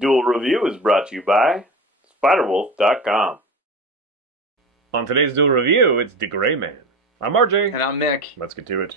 Duel Review is brought to you by SpiderWolf.com. On today's Duel Review, it's The Gray Man. I'm RJ. And I'm Nick. Let's get to it.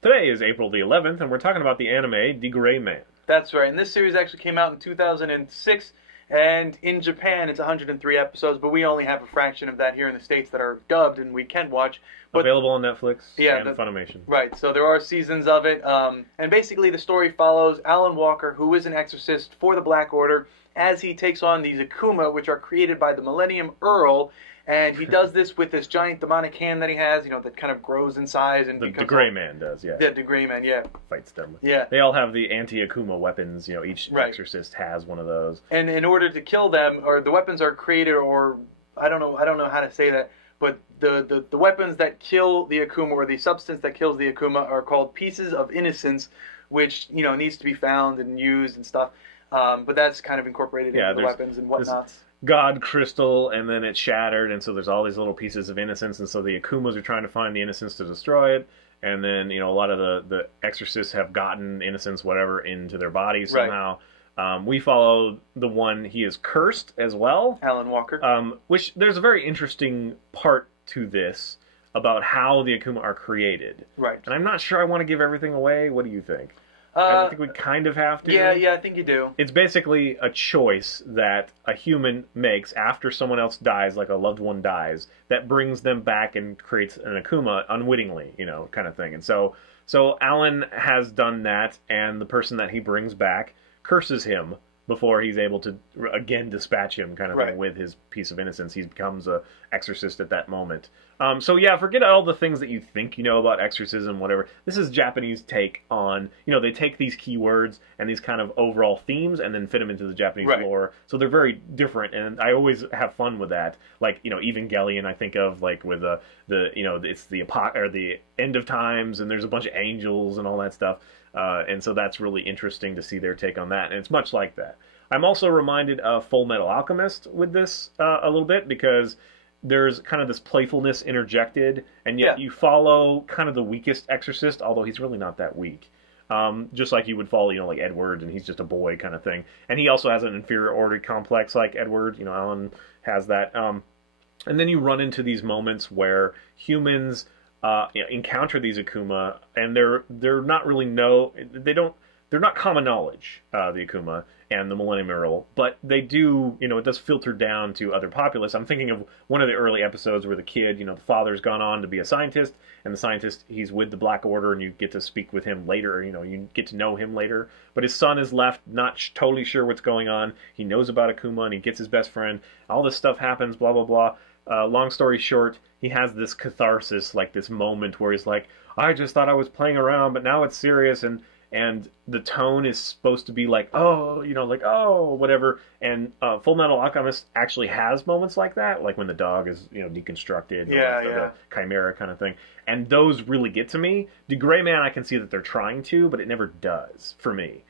Today is April the 11th, and we're talking about the anime The Gray Man. That's right, and this series actually came out in 2006, and in Japan it's 103 episodes, but we only have a fraction of that here in the States that are dubbed and we can watch. But, available on Netflix and Funimation. Right, so there are seasons of it, and basically the story follows Alan Walker, who is an exorcist for the Black Order, as he takes on these Akuma, which are created by the Millennium Earl. And he does this with this giant demonic hand that he has, you know, that kind of grows in size. And the Gray Man does, yeah. Yeah, the Gray Man, yeah. Fights them. Yeah. They all have the anti-Akuma weapons, you know, each exorcist has one of those. And in order to kill them, or the weapons are created, or I don't know how to say that, but the weapons that kill the Akuma, or the substance that kills the Akuma, are called pieces of innocence, which, you know, needs to be found and used and stuff. But that's kind of incorporated into the weapons and whatnots. God crystal, and then it's shattered, and so there's all these little pieces of innocence, and so the Akumas are trying to find the innocence to destroy it, and then, you know, a lot of the exorcists have gotten innocence, whatever, into their bodies somehow. Right. We follow the one, he is cursed as well. Alan Walker. Which, there's a very interesting part to this about how the Akuma are created. Right. And I'm not sure I want to give everything away. What do you think? I think we kind of have to. Yeah, I think you do. It's basically a choice that a human makes after someone else dies, like a loved one dies, that brings them back and creates an Akuma unwittingly, you know, kind of thing. And so Alan has done that, and the person that he brings back curses him before he's able to, again, dispatch him, kind of thing, with his piece of innocence. He becomes a exorcist at that moment. So yeah, forget all the things that you think you know about exorcism, whatever. This is Japanese take on, you know, they take these keywords and these kind of overall themes and then fit them into the Japanese lore. So they're very different, and I always have fun with that. Like, you know, Evangelion, I think of, like, with the you know, it's the end of times, and there's a bunch of angels and all that stuff. And so that's really interesting to see their take on that, and it's much like that. I'm also reminded of Full Metal Alchemist with this a little bit, because there's kind of this playfulness interjected, and yet you follow kind of the weakest exorcist, although he's really not that weak. Just like you would follow, you know, like Edward, and he's just a boy kind of thing. And he also has an inferiority complex like Edward, you know, Alan has that. And then you run into these moments where humans you know, encounter these Akuma, and they're not really they're not common knowledge, the Akuma and the Millennium Earl, but they do, you know, it does filter down to other populace. I'm thinking of one of the early episodes where the kid, you know, the father's gone on to be a scientist, and the scientist, he's with the Black Order, and you get to speak with him later, you know, you get to know him later, but his son is left not totally sure what's going on. He knows about Akuma, and he gets his best friend. All this stuff happens, blah, blah, blah. Long story short, he has this catharsis, like this moment where he's like, I just thought I was playing around, but now it's serious, and the tone is supposed to be like, oh, you know, like, oh, whatever. And Full Metal Alchemist actually has moments like that, like when the dog is, you know, deconstructed, the chimera kind of thing. And those really get to me. The Gray Man, I can see that they're trying to, but it never does for me.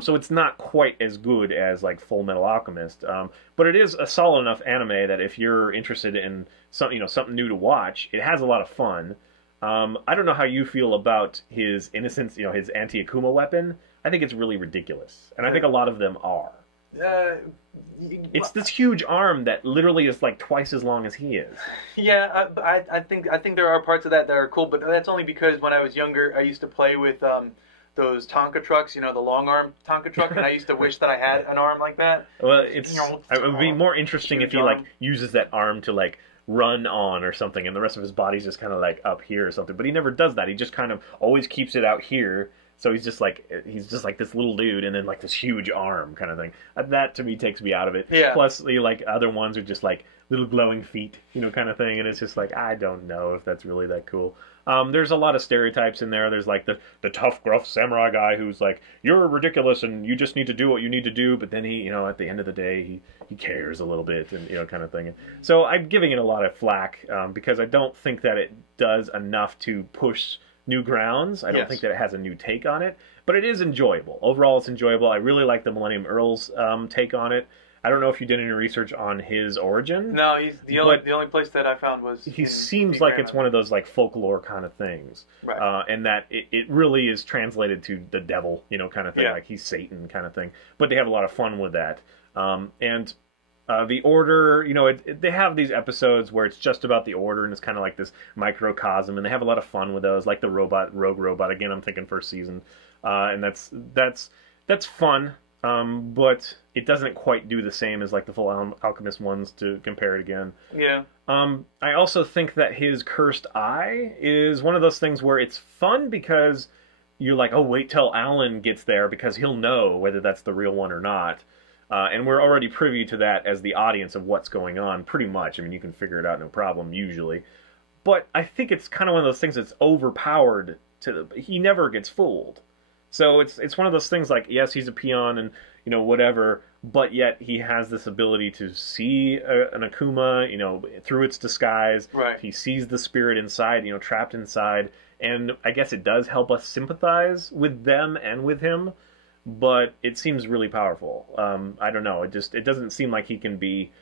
So it's not quite as good as, like, Full Metal Alchemist, but it is a solid enough anime that if you're interested in something new to watch, it has a lot of fun. I don't know how you feel about his innocence, you know, his anti-Akuma weapon. I think it's really ridiculous, and I think a lot of them are. It's this huge arm that literally is like twice as long as he is. Yeah, I think there are parts of that are cool, but that's only because when I was younger, I used to play with those Tonka trucks, you know, the long arm Tonka truck, and I used to wish that I had an arm like that. Well, it would be more interesting if he, like, uses that arm to, like, run on or something, and the rest of his body's just kind of, like, up here or something. But he never does that. He just kind of always keeps it out here, So he's just like this little dude, and then like this huge arm kind of thing. That to me takes me out of it. Yeah. Plus the like other ones are just like little glowing feet, kind of thing, and it's just like I don't know if that's really that cool. There's a lot of stereotypes in there. There's like the tough, gruff samurai guy who's like, you're ridiculous and you just need to do what you need to do. But then he, at the end of the day, he cares a little bit and, kind of thing. So I'm giving it a lot of flack because I don't think that it does enough to push new grounds. I don't think that it has a new take on it. But it is enjoyable. Overall, it's enjoyable. I really like the Millennium Earl's take on it. I don't know if you did any research on his origin. No, he's the only place that I found was. He seems like it's one of those like folklore kind of things, right? And that it really is translated to the devil, kind of thing, like he's Satan kind of thing. But they have a lot of fun with that. And the Order, they have these episodes where it's just about the Order, and it's kind of like this microcosm, and they have a lot of fun with those, like the Rogue Robot. Again, I'm thinking first season, and that's fun. But it doesn't quite do the same as like the Full Alchemist ones to compare it again. Yeah. I also think that his Cursed Eye is one of those things where it's fun because you're like, oh, wait till Alan gets there because he'll know whether that's the real one or not. And we're already privy to that as the audience of what's going on, pretty much. I mean, you can figure it out no problem, usually. But I think it's kind of one of those things that's overpowered he never gets fooled. So it's one of those things like, yes, he's a peon and, whatever, but yet he has this ability to see an Akuma, through its disguise. Right. He sees the spirit inside, trapped inside. And I guess it does help us sympathize with them and with him, but it seems really powerful. I don't know. It doesn't seem like he can be,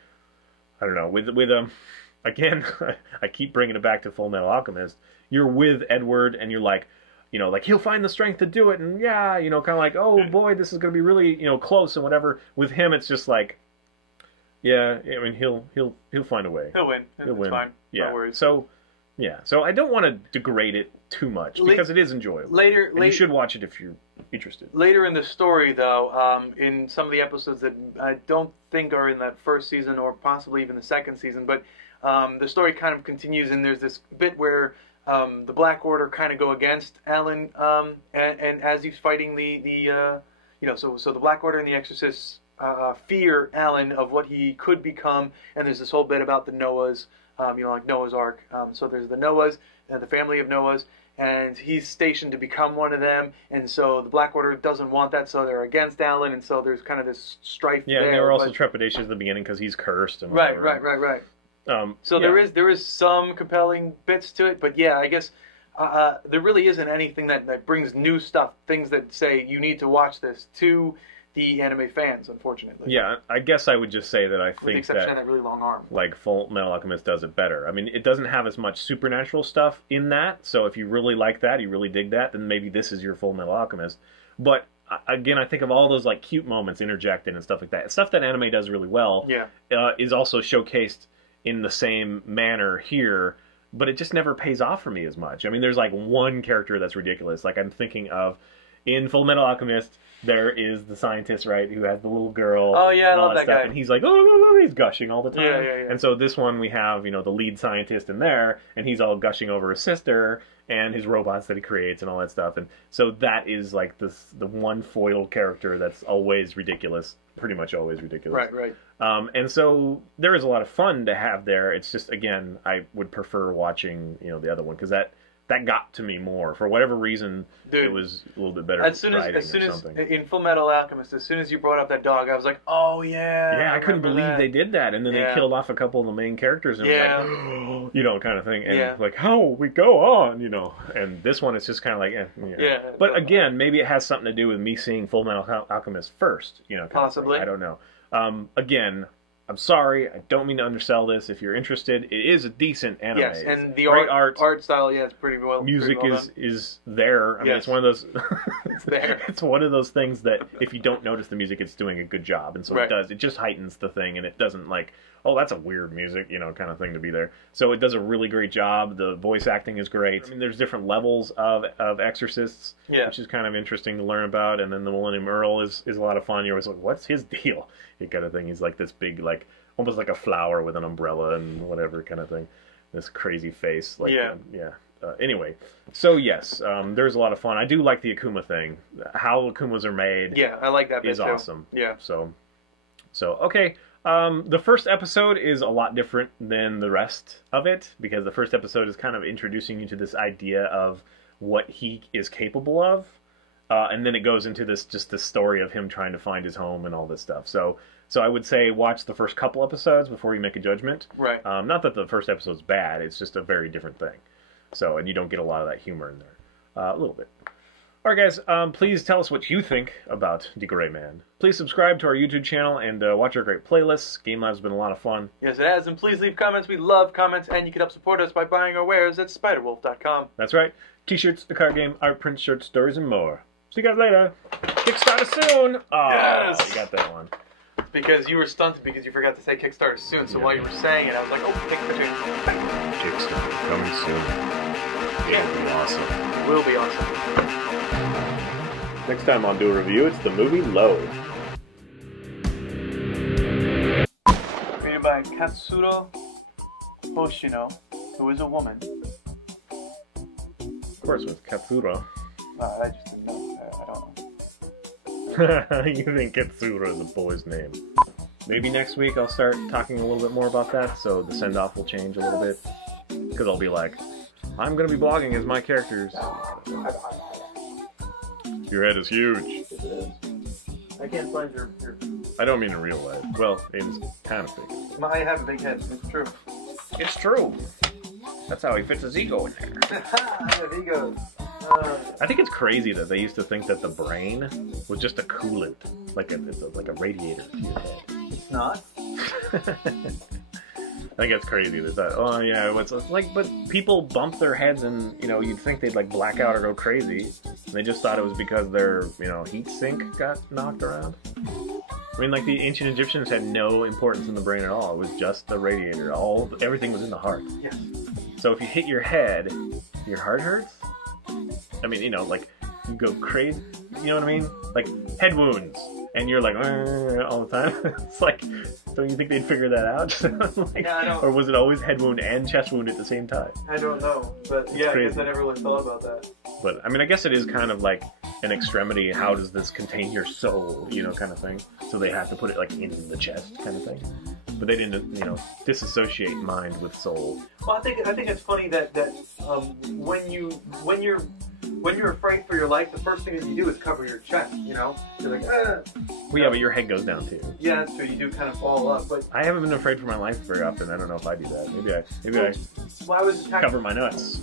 I don't know, again, I keep bringing it back to Full Metal Alchemist. You're with Edward and you're like, like he'll find the strength to do it, and kind of like, oh boy, this is going to be really, close and whatever. With him, it's just like, yeah, I mean, he'll find a way. He'll win. He'll win. Fine. Yeah. No worries. So I don't want to degrade it too much because it is enjoyable. And you should watch it if you're interested. Later in the story, though, in some of the episodes that I don't think are in that first season or possibly even the second season, but the story kind of continues, and there's this bit where the Black Order kind of go against Alan, and as he's fighting so the Black Order and the Exorcists fear Alan of what he could become, and there's this whole bit about the Noahs, like Noah's Ark. So there's the Noahs, the family of Noahs, and he's stationed to become one of them, and so the Black Order doesn't want that, so they're against Alan, and so there's kind of this strife there. Yeah, they were also trepidatious at the beginning because he's cursed and right. So yeah. there is some compelling bits to it, but yeah, I guess there really isn't anything that brings new stuff, things that say you need to watch this to the anime fans, unfortunately. Yeah, I guess I would just say that I think with the exception of that really long arm. Like Full Metal Alchemist does it better. I mean, it doesn't have as much supernatural stuff in that, so if you really like that, you really dig that, then maybe this is your Full Metal Alchemist. But again, I think of all those like cute moments interjected and stuff like that. Stuff that anime does really well. Yeah. Is also showcased in the same manner here, but it just never pays off for me as much. I mean, there's like one character that's ridiculous. Like I'm thinking of in Full Metal Alchemist, there is the scientist, right, who has the little girl. Oh yeah, I love that stuff, guy. And he's like, oh, he's gushing all the time. Yeah. And so this one we have, the lead scientist in there, and he's all gushing over his sister and his robots that he creates and all that stuff. And so that is like the one foil character that's always ridiculous, pretty much always ridiculous. Right. And so there is a lot of fun to have there. It's just, again, I would prefer watching, the other one because that got to me more for whatever reason. Dude, it was a little bit better. As soon as in Full Metal Alchemist, as soon as you brought up that dog, I was like, oh yeah. Yeah, I couldn't believe they did that, and then they killed off a couple of the main characters, and was like, kind of thing, and like, how we go on, And this one, it's just kind of like, yeah. But again, maybe it has something to do with me seeing Full Metal Alchemist first, possibly. I don't know. Again, I'm sorry, I don't mean to undersell this. If you're interested, it is a decent anime. Yes, and the art style, it's pretty well. Music pretty well is there. I mean, it's one of those. It's there. It's one of those things that if you don't notice the music, it's doing a good job, and so it does. It just heightens the thing, and it doesn't like, oh, that's a weird music, kind of thing to be there. So it does a really great job. The voice acting is great. I mean, there's different levels of exorcists, which is kind of interesting to learn about. And then the Millennium Earl is a lot of fun. You're always like, what's his deal? You kind of thing. He's like this big, like almost like a flower with an umbrella and whatever kind of thing. This crazy face, like anyway, so yes, there's a lot of fun. I do like the Akuma thing. How Akumas are made. Yeah, I like that bit is too. awesome. Yeah. So okay. The first episode is a lot different than the rest of it because the first episode is kind of introducing you to this idea of what he is capable of, and then it goes into this story of him trying to find his home and all this stuff. So I would say watch the first couple episodes before you make a judgment. Right. Not that the first episode's bad; it's just a very different thing. So, and you don't get a lot of that humor in there, a little bit. All right, guys, please tell us what you think about The Gray Man. Please subscribe to our YouTube channel and watch our great playlists. Game Live's been a lot of fun. Yes, it has, and please leave comments. We love comments, and you can help support us by buying our wares at spiderwolf.com. That's right. T-shirts, the card game, art print, shirts, stories, and more. See you guys later. Kickstarter soon. Oh, yes. You got that one. Because you were stunted because you forgot to say Kickstarter soon, so while you were saying it, I was like, oh, take a picture. Kickstarter coming soon. It'll be awesome. Will be awesome. Next time on Duel Review, it's the movie Load. Created by Katsuro Hoshino, who is a woman. Of course, with Katsura. I just didn't know. I don't know. You think Katsura is a boy's name. Maybe next week I'll start talking a little bit more about that, so the send-off will change a little bit. Because I'll be like, I'm going to be blogging as my characters. Your head is huge. It is. I can't find your... I don't mean in real life. Well, it's kind of big. I have a big head. It's true. It's true. That's how he fits his ego in there. I have egos. I think it's crazy that they used to think that the brain was just a coolant, like a radiator to your head. It's not. I think that's crazy. They thought, oh yeah, what's like? But people bump their heads, and you'd think they'd like black out or go crazy. And they just thought it was because their heat sink got knocked around. I mean, like the ancient Egyptians had no importance in the brain at all. It was just the radiator. Everything was in the heart. Yes. So if you hit your head, your heart hurts. I mean, like you go crazy. You know what I mean? Like head wounds. And you're like, all the time. It's like, don't you think they'd figure that out? Like, yeah, I don't. Or was it always head wound and chest wound at the same time? I don't know. But yeah, I guess I never really thought about that. But, I mean, I guess it is kind of like an extremity. How does this contain your soul? Kind of thing. So they have to put it like in the chest kind of thing. But they didn't, disassociate mind with soul. Well, I think it's funny that when you're afraid for your life, the first thing that you do is cover your chest. You're like, ah. Well, yeah, but your head goes down too. Yeah, that's true. You do kind of fall up, but I haven't been afraid for my life very often. I don't know if I do that. Maybe I why was cover my nuts.